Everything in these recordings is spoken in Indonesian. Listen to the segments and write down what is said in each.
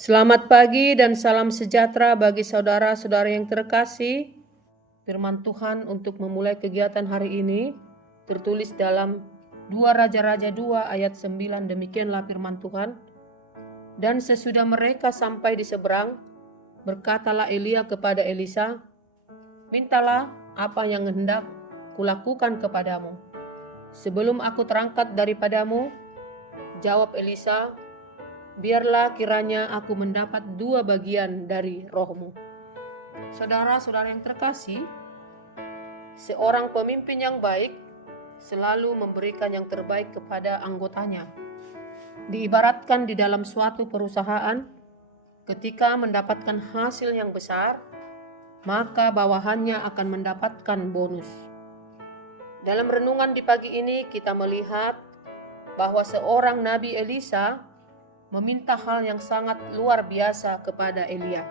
Selamat pagi dan salam sejahtera bagi saudara-saudara yang terkasih. Firman Tuhan untuk memulai kegiatan hari ini tertulis dalam 2 Raja-Raja 2 ayat 9. Demikianlah firman Tuhan. Dan sesudah mereka sampai di seberang, berkatalah Elia kepada Elisa, "Mintalah apa yang hendak kulakukan kepadamu. Sebelum aku terangkat daripadamu," jawab Elisa, "biarlah kiranya aku mendapat 2 bagian dari rohmu." Saudara-saudara yang terkasih, seorang pemimpin yang baik selalu memberikan yang terbaik kepada anggotanya. Diibaratkan di dalam suatu perusahaan, ketika mendapatkan hasil yang besar, maka bawahannya akan mendapatkan bonus. Dalam renungan di pagi ini kita melihat bahwa seorang Nabi Elisa meminta hal yang sangat luar biasa kepada Elia.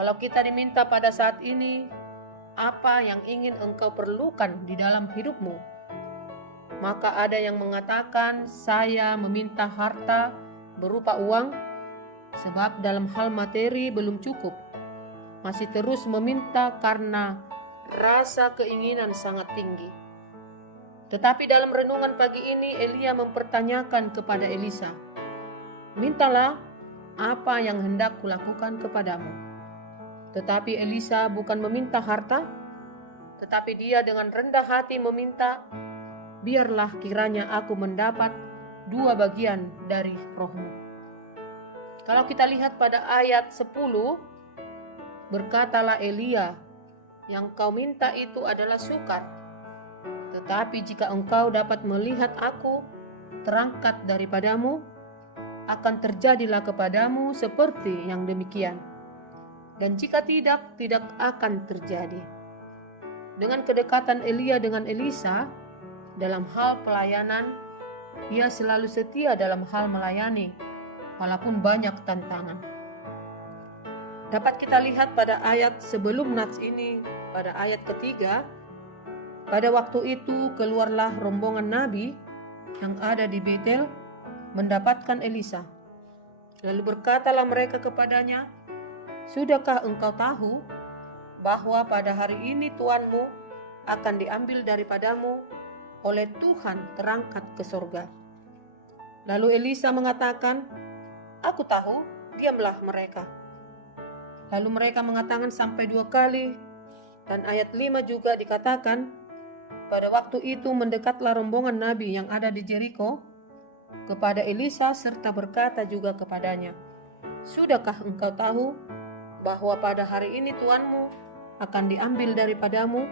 Kalau kita diminta pada saat ini, apa yang ingin engkau perlukan di dalam hidupmu? Maka ada yang mengatakan, saya meminta harta berupa uang, sebab dalam hal materi belum cukup. Masih terus meminta karena rasa keinginan sangat tinggi. Tetapi dalam renungan pagi ini, Elia mempertanyakan kepada Elisa, "Mintalah apa yang hendak kulakukan kepadamu." Tetapi Elisa bukan meminta harta, tetapi dia dengan rendah hati meminta, "Biarlah kiranya aku mendapat 2 bagian dari rohmu." Kalau kita lihat pada ayat 10, berkatalah Elia, "Yang kau minta itu adalah sukar. Tetapi jika engkau dapat melihat aku terangkat daripadamu, akan terjadilah kepadamu seperti yang demikian. Dan jika tidak akan terjadi." Dengan kedekatan Elia dengan Elisa dalam hal pelayanan, ia selalu setia dalam hal melayani, walaupun banyak tantangan. Dapat kita lihat pada ayat sebelum nats ini, pada ayat ketiga, pada waktu itu keluarlah rombongan nabi yang ada di Betel mendapatkan Elisa. Lalu berkatalah mereka kepadanya, "Sudahkah engkau tahu bahwa pada hari ini tuanmu akan diambil daripadamu oleh Tuhan terangkat ke sorga?" Lalu Elisa mengatakan, "Aku tahu, diamlah mereka." Lalu mereka mengatakan sampai 2 kali, dan ayat 5 juga dikatakan, pada waktu itu mendekatlah rombongan nabi yang ada di Jeriko kepada Elisa serta berkata juga kepadanya, "Sudahkah engkau tahu bahwa pada hari ini tuanmu akan diambil daripadamu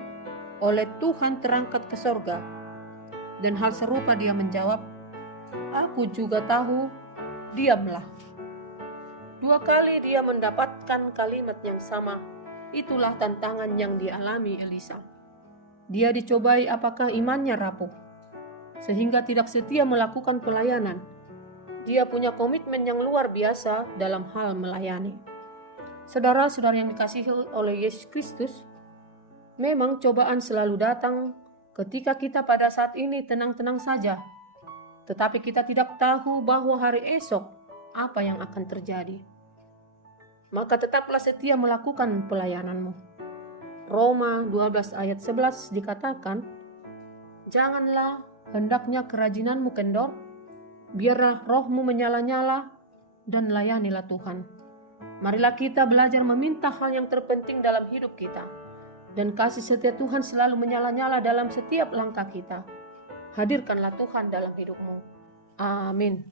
oleh Tuhan terangkat ke sorga?" Dan hal serupa dia menjawab, "Aku juga tahu, diamlah." 2 kali dia mendapatkan kalimat yang sama. Itulah tantangan yang dialami Elisa. Dia dicobai apakah imannya rapuh, sehingga tidak setia melakukan pelayanan. Dia punya komitmen yang luar biasa dalam hal melayani. Saudara-saudara yang dikasihi oleh Yesus Kristus, memang cobaan selalu datang ketika kita pada saat ini tenang-tenang saja. Tetapi kita tidak tahu bahwa hari esok apa yang akan terjadi. Maka tetaplah setia melakukan pelayananmu. Roma 12 ayat 11 dikatakan, "Janganlah hendaknya kerajinanmu kendor, biarlah rohmu menyala-nyala dan layanilah Tuhan." Marilah kita belajar meminta hal yang terpenting dalam hidup kita, dan kasih setia Tuhan selalu menyala-nyala dalam setiap langkah kita. Hadirkanlah Tuhan dalam hidupmu. Amin.